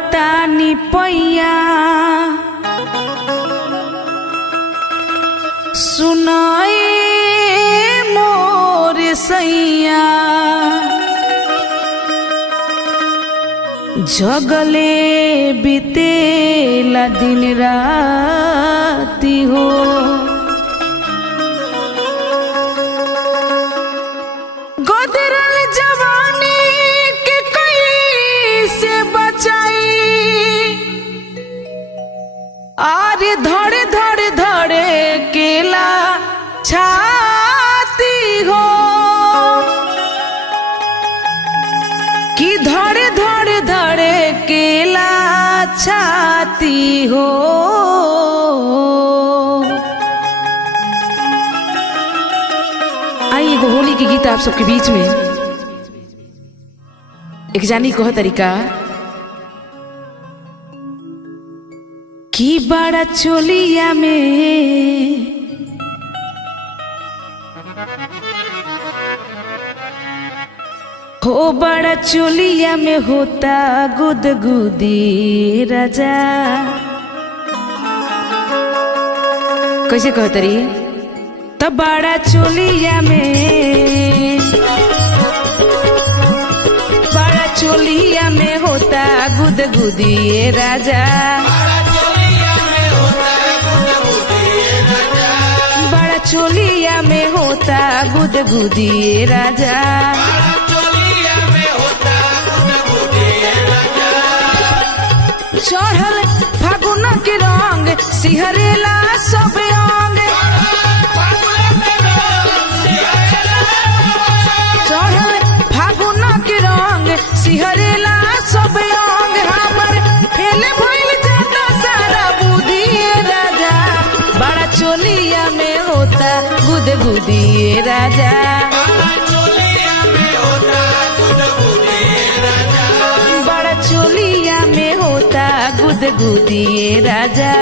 पड़तानी पैया सुनाए मोर सैया जगले बीतेला दिन राती हो गोदरल जवानी के कैसे बचाई आरे धड़े धड़े धड़े केला छाती हो कि धड़े धड़े धड़े केला छाती हो आई एगो होली के गीत आप सबके बीच में। एक जानी कह तरीका कि बड़ा चोलिया में हो बड़ा चोलिया में होता गुदगुदी राजा। कैसे कह तरी तब बड़ा चोलिया में बड़ा चोलिया में होता गुदगुदी राजा। बड़ा चोलिया में होता गुदगुदी राजा। चढ़ल फागुन के रंग सिहरेला सब अंग चढ़ल फागुन के रंग सिहरेला सब अंग हमर फेले भइल जाता सारा बुद्धि राजा। बड़ा चोलिया में होता गुदगुदी राजा। बड़ा चोलिया में होता गुदगुदी राजा।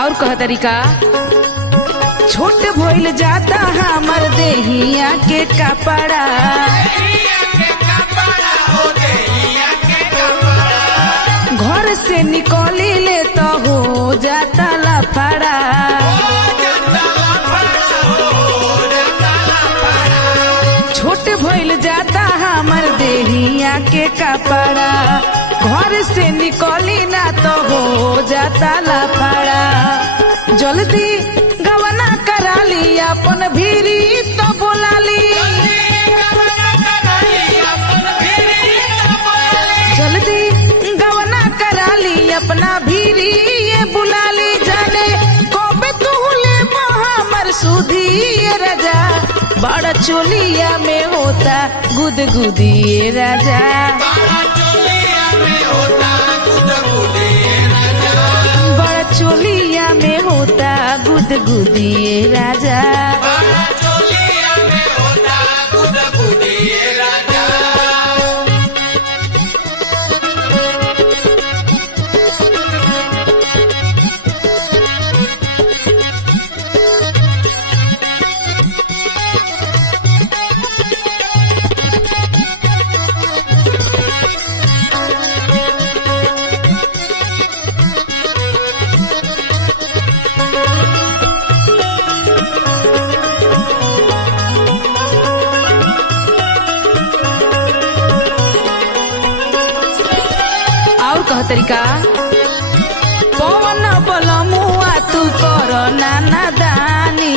और कह तरीका छोट भइल जाता हमर देहिया के कपड़ा घर से निकली ले तो हो जाता लफड़ा। छोट भइल जाता हमर देहिया के कपड़ा घर से निकली ना तो हो जाता लफड़ा। जल्दी गवना करा ली अपन भीरी तो बोला ली जल्दी गवना करा ली अपना भीरी ये बुला ली जाने कबे तू ले हमर सुधी राजा। बड़ा चोलिया में होता गुदगुदी राजा। बड़ा चोलिया में होता गुदगुदी राजा। कह तरीका पवन बलमुआ तू कर नाना दानी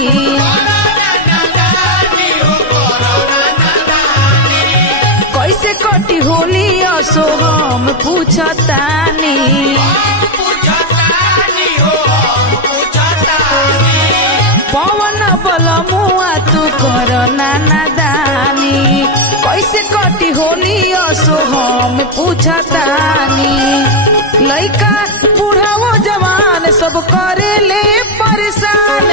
कैसे कटी होली असो हम पूछतानी। पवन बलमुआ तू करो नाना दानी कैसे कटी होली असो हम पूछतानी लइका बूढ़ाओ जवान सब करे ले परेशान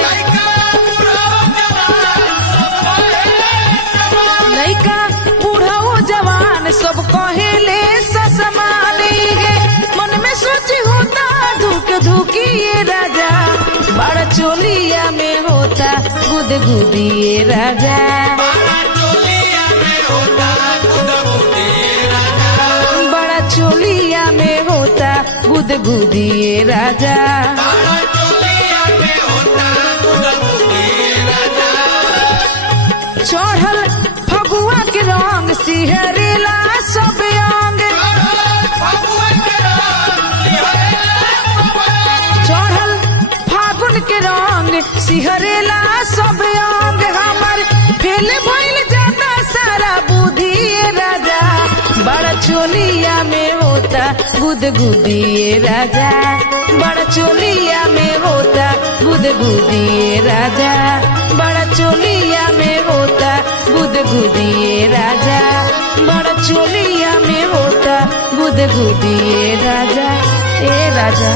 लइका बूढ़ाओ जवान सब कहेले ससमानी गे मन में सोची होता धुक धुकी ये राजा बड़ा चोलिया में होता गुदगुदी ये राजा बड़ा चोलिया में होता गुदगुदी ये राजा चढ़ल फगुआ के रंग सिहरेला सब अंग चढ़ल फागुन के रंग सिहरेला सब अंग हमर फेल भइल जाता सारा बुद्धि ये राजा बड़ा चोलिया में होता गुदगुदी ये राजा बड़ा चोलिया में होता गुदगुदी ये राजा बड़ा चोलिया में होता गुदगुदी ये राजा बड़ा चोलिया में होता गुदगुदी ये राजा ए राजा।